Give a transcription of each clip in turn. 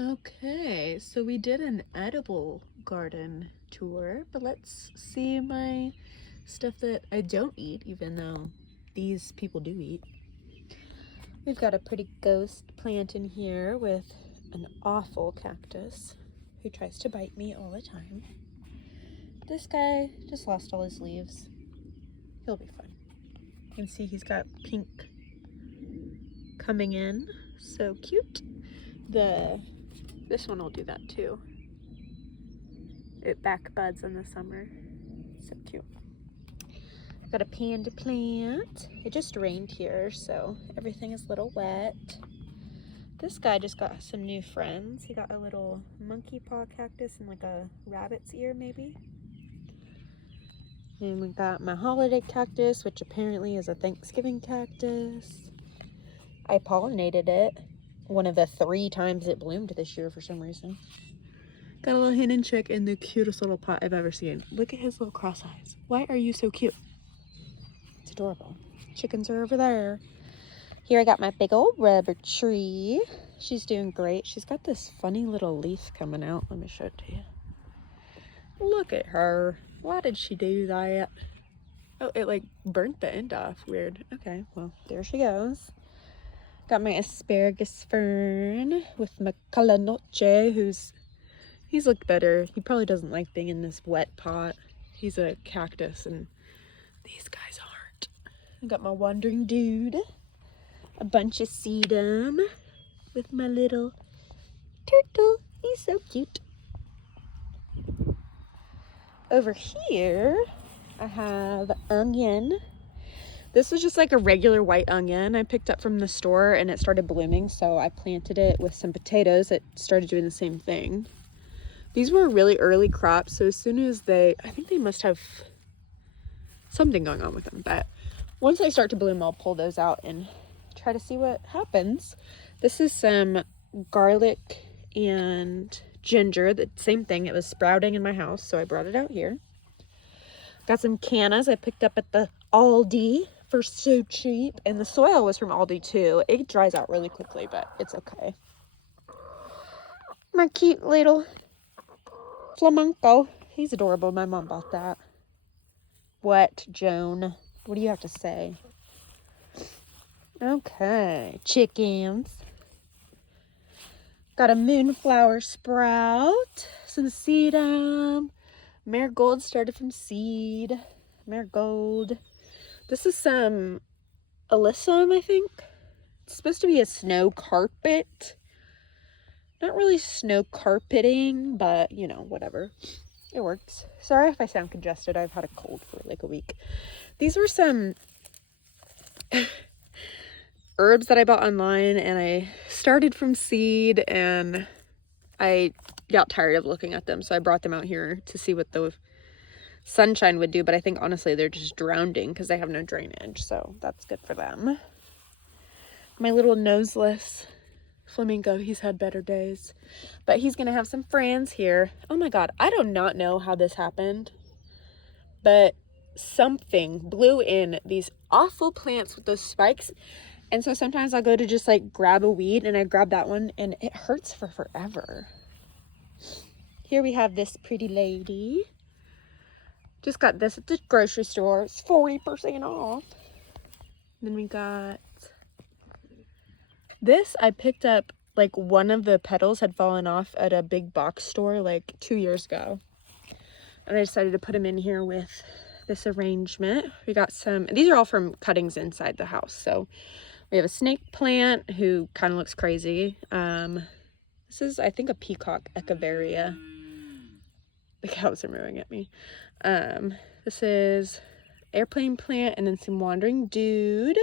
Okay, so we did an edible garden tour, but let's see my stuff that I don't eat, even though these people do eat. We've got a pretty ghost plant in here with an awful cactus who tries to bite me all the time. This guy just lost all his leaves. He'll be fine. You can see he's got pink coming in. So cute. This one will do that too. It back buds in the summer. So cute. Got a panda plant. It just rained here, so everything is a little wet. This guy just got some new friends. He got a little monkey paw cactus and like a rabbit's ear maybe. And we got my holiday cactus, which apparently is a Thanksgiving cactus. I pollinated it one of the 3 times it bloomed this year for some reason. Got a little hen and chick in the cutest little pot I've ever seen. Look at his little cross eyes. Why are you so cute? It's adorable. Chickens are over there. Here I got my big old rubber tree. She's doing great. She's got this funny little leaf coming out. Let me show it to you. Look at her. Why did she do that? Oh, it like burnt the end off. Weird. Okay, well, there she goes. Got my asparagus fern with my calanoche, he's looked better. He probably doesn't like being in this wet pot. He's a cactus and these guys aren't. I got my wandering dude. A bunch of sedum with my little turtle. He's so cute. Over here, I have onion. This was just like a regular white onion I picked up from the store and it started blooming, so I planted it with some potatoes that started doing the same thing. These were really early crops, so as soon as I think they must have something going on with them, but once they start to bloom, I'll pull those out and try to see what happens. This is some garlic and ginger, the same thing. It was sprouting in my house, so I brought it out here. Got some cannas I picked up at the Aldi for so cheap, and the soil was from Aldi too. It dries out really quickly, but it's okay. My cute little flamenco. He's adorable. My mom bought that. What, Joan? What do you have to say? Okay, chickens. Got a moonflower sprout, some sedum. Marigold started from seed. Marigold. This is some alyssum, I think. It's supposed to be a snow carpet. Not really snow carpeting, but you know, whatever. It works. Sorry if I sound congested. I've had a cold for like a week. These were some herbs that I bought online, and I started from seed and I got tired of looking at them, so I brought them out here to see what the sunshine would do, but I think honestly they're just drowning because they have no drainage, so that's good for them. My little noseless flamingo, he's had better days, but he's gonna have some friends here. Oh my god, I do not know how this happened, but something blew in these awful plants with those spikes, and so sometimes I'll go to just like grab a weed and I grab that one and it hurts for forever. Here we have this pretty lady. Just got this at the grocery store. It's 40% off. Then we got this. I picked up, like, one of the petals had fallen off at a big box store like 2 years ago. And I decided to put them in here with this arrangement. We got some, these are all from cuttings inside the house. So we have a snake plant who kind of looks crazy. This is, I think, a peacock echeveria. The cows are mooing at me. This is airplane plant and then some wandering dude.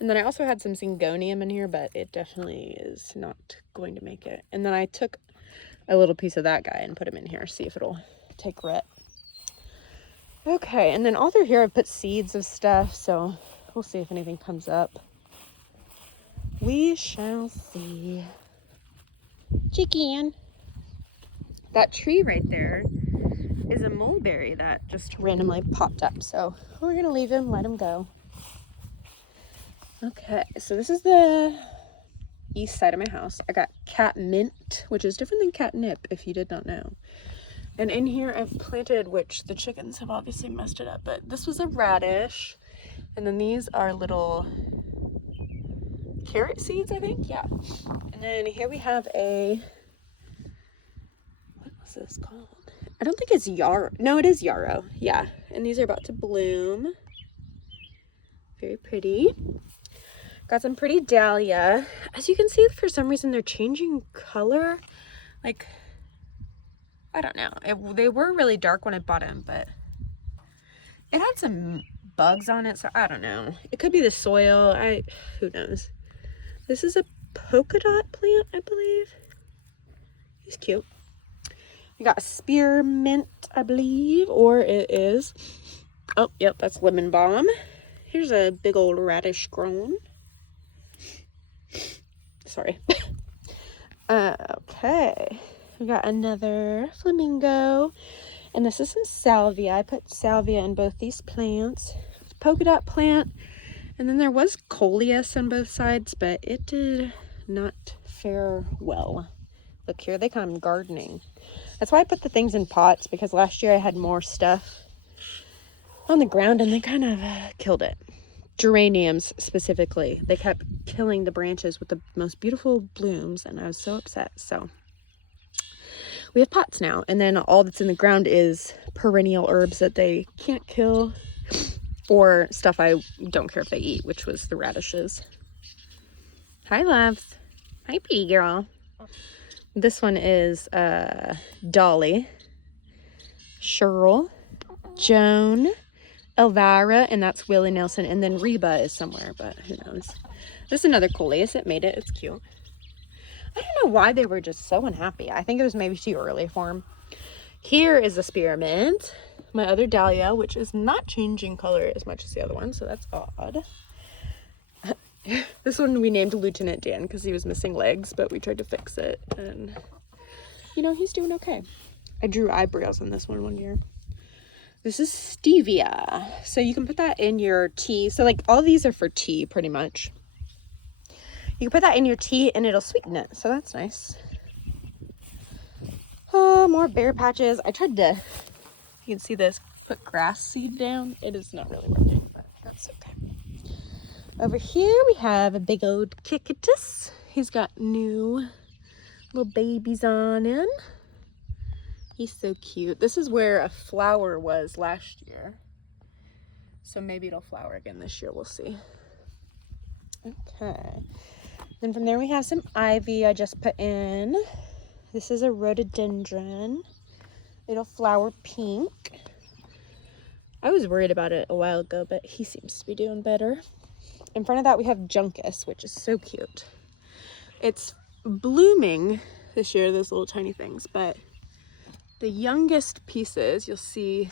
And then I also had some syngonium in here, but it definitely is not going to make it. And then I took a little piece of that guy and put him in here, see if it'll take root. Okay, and then all through here I've put seeds of stuff, so we'll see if anything comes up. We shall see. Chicken. That tree right there is a mulberry that just randomly popped up, so we're gonna leave him, let him go. Okay, so this is the east side of my house. I got catmint, which is different than catnip, if you did not know. And in here I've planted, which the chickens have obviously messed it up, but this was a radish. And then these are little carrot seeds, I think. Yeah. And then here we have a, what was this called? I don't think it's yarrow. No, it is yarrow. Yeah. And these are about to bloom. Very pretty. Got some pretty dahlia. As you can see, for some reason they're changing color. Like, I don't know. They were really dark when I bought them, but it had some bugs on it, so I don't know. It could be the soil. Who knows? This is a polka dot plant, I believe. He's cute. We got spearmint, I believe, or it is. Oh, yep, that's lemon balm. Here's a big old radish grown. Sorry. Okay. We got another flamingo. And this is some salvia. I put salvia in both these plants. Polka dot plant. And then there was coleus on both sides, but it did not fare well. Look, here they come gardening. That's why I put the things in pots, because last year I had more stuff on the ground and they kind of killed it. Geraniums specifically. They kept killing the branches with the most beautiful blooms, and I was so upset. So we have pots now, and then all that's in the ground is perennial herbs that they can't kill, or stuff I don't care if they eat, which was the radishes. Hi, loves. Hi, pretty girl. This one is Dolly, Cheryl, Joan, Elvira, and that's Willie Nelson, and then Reba is somewhere, but who knows. There's another coleus. It made it. It's cute. I don't know why they were just so unhappy. I think it was maybe too early for them. Here is a spearmint, my other dahlia, which is not changing color as much as the other one, so that's odd. This one we named Lieutenant Dan because he was missing legs, but we tried to fix it, and you know, he's doing okay. I drew eyebrows on this one year. This is stevia, so you can put that in your tea. So like all these are for tea pretty much. You can put that in your tea and it'll sweeten it, so that's nice. More berry patches. I tried to, you can see this, put grass seed down. It is not really working, but that's okay. Over here we have a big old Kicketus. He's got new little babies on him. He's so cute. This is where a flower was last year, so maybe it'll flower again this year. We'll see. Okay. Then from there we have some ivy I just put in. This is a rhododendron. It'll flower pink. I was worried about it a while ago, but he seems to be doing better. In front of that we have juncus, which is so cute. It's blooming this year, those little tiny things, but the youngest pieces you'll see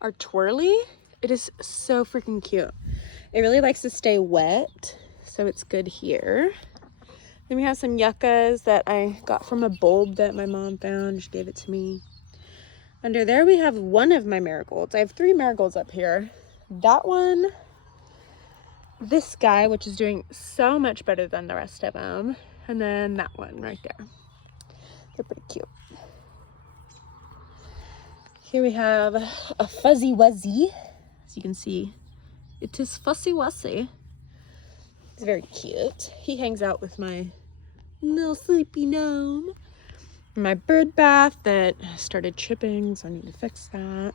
are twirly. It is so freaking cute. It really likes to stay wet, so it's good here. Then we have some yuccas that I got from a bulb that my mom found. She gave it to me. Under there we have one of my marigolds. I have 3 marigolds up here. That one, this guy, which is doing so much better than the rest of them, and then that one right there. They're pretty cute. Here we have a Fuzzy Wuzzy. As you can see, it is Fussy Wussy. He's very cute. He hangs out with my little sleepy gnome. My bird bath that started chipping, so I need to fix that.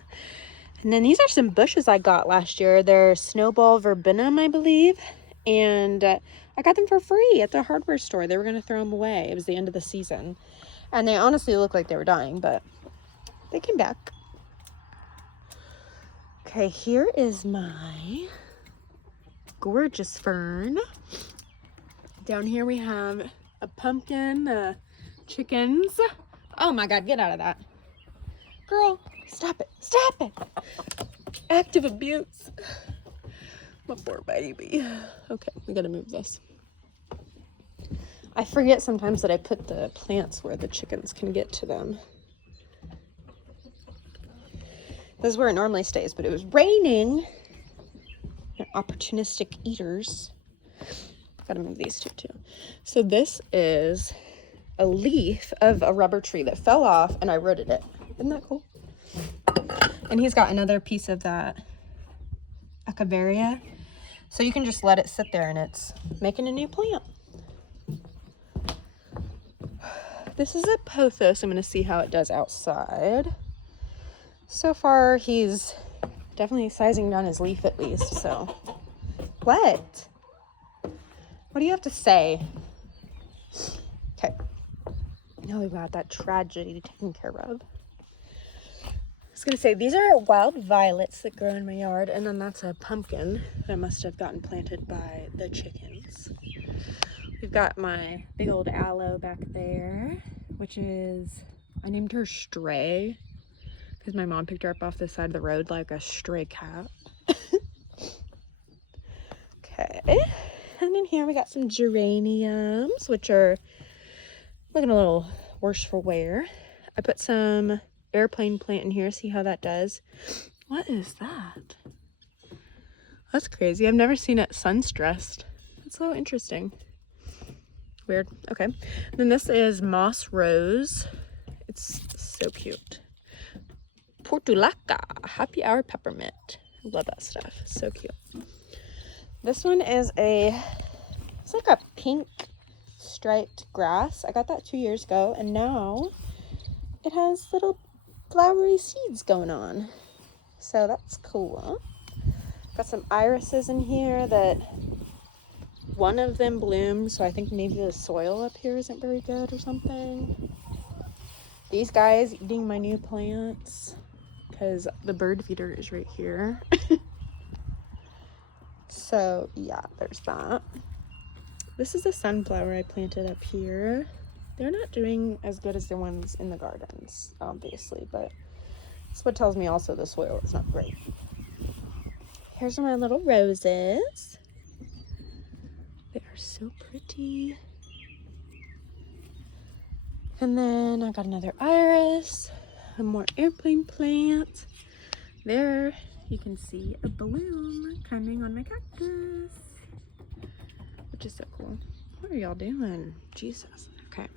And then these are some bushes I got last year. They're Snowball Verbena, I believe. And I got them for free at the hardware store. They were going to throw them away. It was the end of the season. And they honestly look like they were dying, but they came back. Okay, here is my gorgeous fern. Down here we have a pumpkin, chickens. Oh my God, get out of that. Girl, stop it, stop it. Active abuse. My poor baby. Okay, we gotta move this. I forget sometimes that I put the plants where the chickens can get to them. This is where it normally stays, but it was raining. They're opportunistic eaters. Gotta move these two too. So this is a leaf of a rubber tree that fell off and I rooted it. Isn't that cool? And he's got another piece of that Echeveria. So you can just let it sit there and it's making a new plant. This is a pothos. I'm going to see how it does outside. So far, he's definitely sizing down his leaf at least, so. What? What do you have to say? Okay. Now we've got that tragedy taken care of. I was going to say, these are wild violets that grow in my yard, and then that's a pumpkin that must have gotten planted by the chickens. We've got my big old aloe back there, which is, I named her Stray, because my mom picked her up off the side of the road like a stray cat. Okay, and in here we got some geraniums, which are looking a little worse for wear. I put some airplane plant in here, see how that does. What is that? That's crazy. I've never seen it sun-stressed. That's so interesting. Weird. Okay. Then this is moss rose. It's so cute. Portulaca, happy hour peppermint. Love that stuff. So cute. This one is it's like a pink striped grass. I got that 2 years ago, and now it has little flowery seeds going on. So that's cool. Got some irises in here that one of them bloomed, so I think maybe the soil up here isn't very good or something. These guys eating my new plants because the bird feeder is right here. So yeah, there's that. This is a sunflower I planted up here. They're not doing as good as the ones in the gardens, obviously, but that's what tells me also the soil is not great. Here's my little roses. They are so pretty. And then I got another iris, a more airplane plant. There you can see a bloom coming on my cactus, which is so cool. What are y'all doing? Jesus. Okay.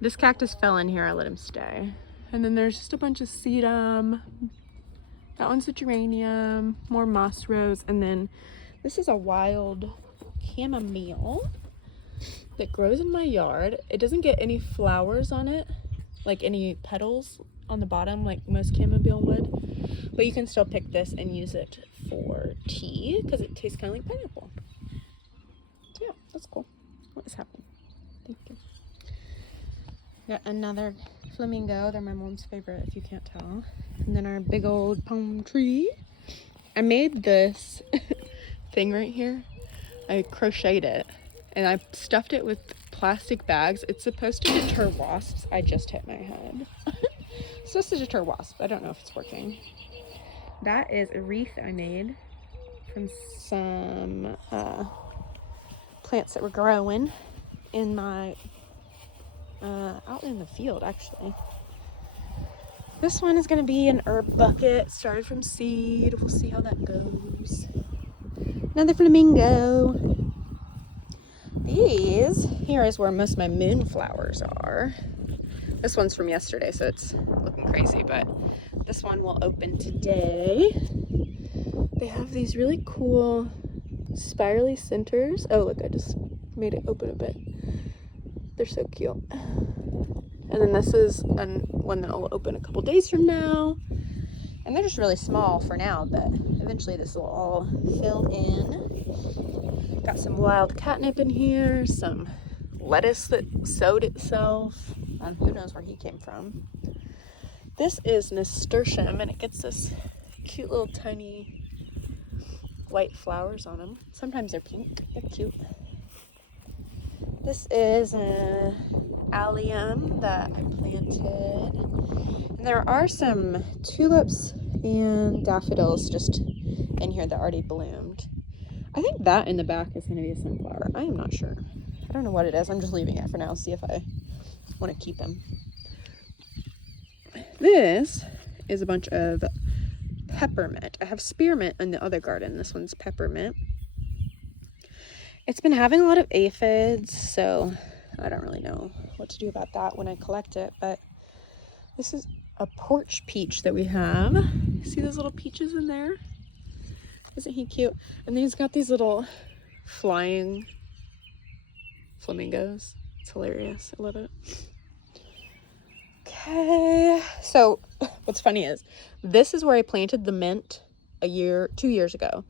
This cactus fell in here. I let him stay. And then there's just a bunch of sedum. That one's a geranium, more moss rose, and then this is a wild chamomile that grows in my yard. It doesn't get any flowers on it, like any petals on the bottom like most chamomile would, but you can still pick this and use it for tea because it tastes kind of like pineapple. So yeah, that's cool. What is happening? Thank you. Got another flamingo. They're my mom's favorite, if you can't tell. And then our big old palm tree. I made this thing right here. I crocheted it and I stuffed it with plastic bags. It's supposed to deter wasps. I just hit my head. It's supposed to deter wasps. I don't know if it's working. That is a wreath I made from some plants that were growing in my out in the field, actually. This one is going to be an herb bucket. Started from seed. We'll see how that goes. Another flamingo. These, here is where most of my moonflowers are. This one's from yesterday, so it's looking crazy, but this one will open today. They have these really cool spirally centers. Oh, look, I just made it open a bit. They're so cute. And then this is one that will open a couple days from now. And they're just really small for now, but eventually this will all fill in. Got some wild catnip in here, some lettuce that sowed itself. Who knows where he came from. This is nasturtium, and it gets this cute little tiny white flowers on them. Sometimes they're pink. They're cute. This is an allium that I planted. And there are some tulips and daffodils just in here that already bloomed. I think that in the back is going to be a sunflower. I am not sure. I don't know what it is. I'm just leaving it for now. See if I want to keep them. This is a bunch of peppermint. I have spearmint in the other garden. This one's peppermint. It's been having a lot of aphids, so I don't really know what to do about that when I collect it, but this is a porch peach that we have. See those little peaches in there? Isn't he cute? And then he's got these little flying flamingos. It's hilarious. I love it. Okay, so what's funny is this is where I planted the mint 2 years ago,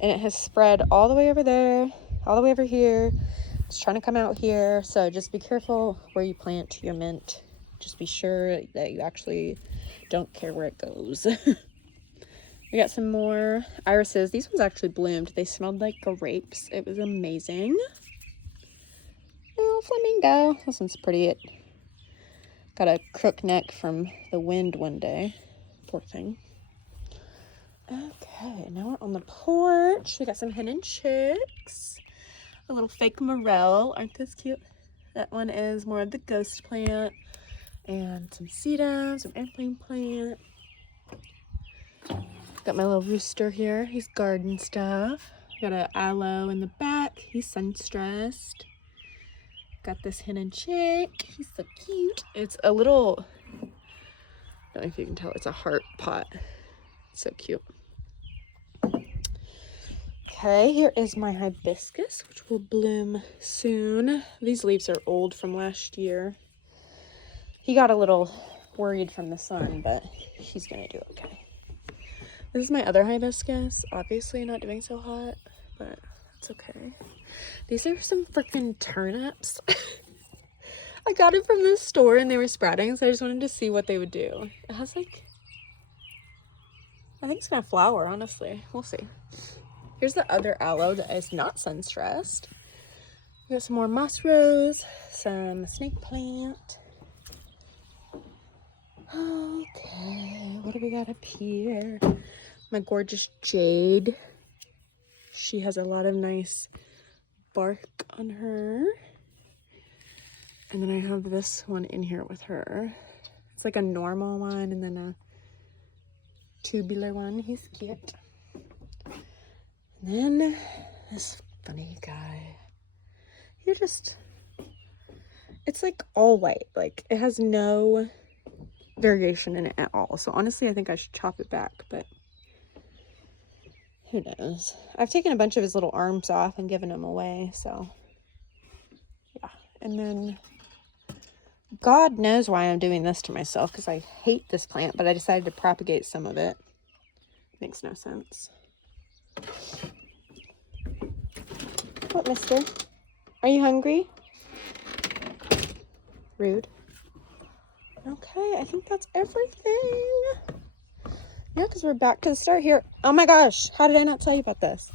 and it has spread all the way over there, all the way over here. It's trying to come out here, so just be careful where you plant your mint. Just be sure that you actually don't care where it goes. We got some more irises. These ones actually bloomed. They smelled like grapes. It was amazing. Oh, flamingo. This one's pretty. It got a crook neck from the wind one day. Poor thing. Okay, now we're on the porch. We got some hen and chicks. A little fake morel. Aren't those cute? That one is more of the ghost plant. And some sedum, some airplane plant. Got my little rooster here. He's garden stuff. Got an aloe in the back. He's sun-stressed. Got this hen and chick. He's so cute. It's a little, I don't know if you can tell, it's a heart pot. It's so cute. Okay, here is my hibiscus, which will bloom soon. These leaves are old from last year. He got a little worried from the sun, but he's gonna do okay. This is my other hibiscus. Obviously not doing so hot, but it's okay. These are some freaking turnips. I got it from the store and they were sprouting, so I just wanted to see what they would do. It has like, I think it's gonna flower, honestly. We'll see. Here's the other aloe that is not sun-stressed. We got some more moss rose, some snake plant. Okay, what do we got up here? My gorgeous jade. She has a lot of nice bark on her. And then I have this one in here with her. It's like a normal one and then a tubular one. He's cute. And then this funny guy. You're just, it's like all white. Like it has no variation in it at all. So honestly, I think I should chop it back, but who knows? I've taken a bunch of his little arms off and given them away, so yeah. And then God knows why I'm doing this to myself, because I hate this plant, but I decided to propagate some of it. Makes no sense. What, mister? Are you hungry? Rude. Okay, I think that's everything. Yeah, because we're back to the start here. Oh my gosh, how did I not tell you about this?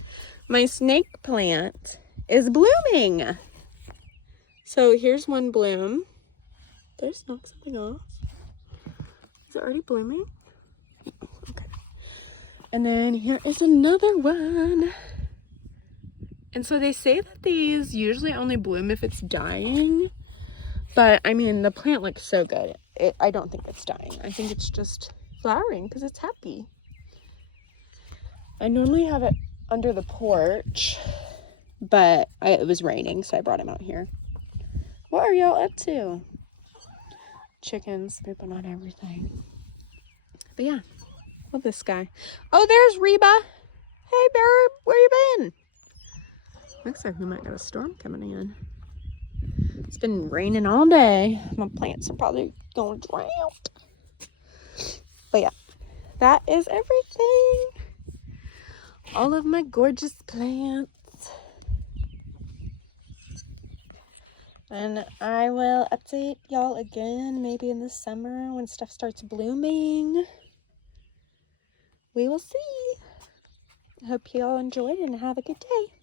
My snake plant is blooming. So here's one bloom. Did I just knock something off? Is it already blooming? Okay. And then here is another one. And so they say that these usually only bloom if it's dying. But I mean, the plant looks so good. I don't think it's dying. I think it's just flowering because it's happy. I normally have it under the porch, but it was raining, so I brought him out here. What are y'all up to? Chickens pooping on everything. But yeah, love this guy. Oh, there's Reba. Hey, Bear, where you been? Looks like we might get a storm coming in. It's been raining all day. My plants are probably going to dry out. But yeah, that is everything. All of my gorgeous plants. And I will update y'all again maybe in the summer when stuff starts blooming. We will see. I hope y'all enjoyed and have a good day.